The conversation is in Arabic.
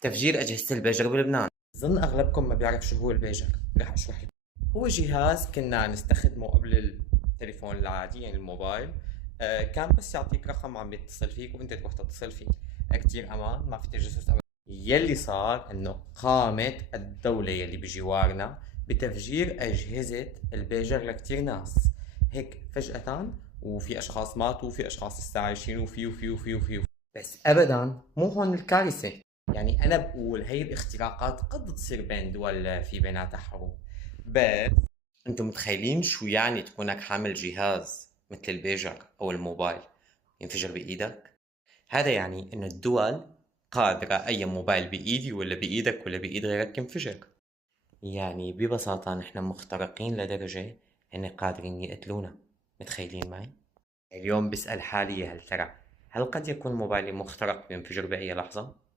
تفجير أجهزة البيجر بلبنان. أظن أغلبكم ما بيعرف شو هو البيجر، رح أشرح لكم. هو جهاز كنا نستخدمه قبل التليفون العادي يعني الموبايل. كان بس يعطيك رقم عم يتصل فيك وأنت تروح تتصل فيه. كتير أمان، ما في تجسس أبدا. يلي صار إنه قامت الدولة يلي بجوارنا بتفجير أجهزة البيجر لكتير ناس هيك فجأة، وفي أشخاص ماتوا وفي أشخاص لسه عايشين وفي. بس أبدا مو هون الكارثة. يعني أنا بقول هي الاختراقات قد تصير بين دول في بيناتها حروب، بس أنتم متخيلين شو يعني تكونك حامل جهاز مثل البيجر أو الموبايل ينفجر بإيدك؟ هذا يعني إنه الدول قادرة أي موبايل بإيدي ولا بإيدك ولا بإيد غيرك ينفجر. يعني ببساطة نحن مخترقين لدرجة إن قادرين يقتلونا. متخيلين معي؟ اليوم بسأل حالي هل ترى هل قد يكون موبايلي مخترق وينفجر بأي لحظة؟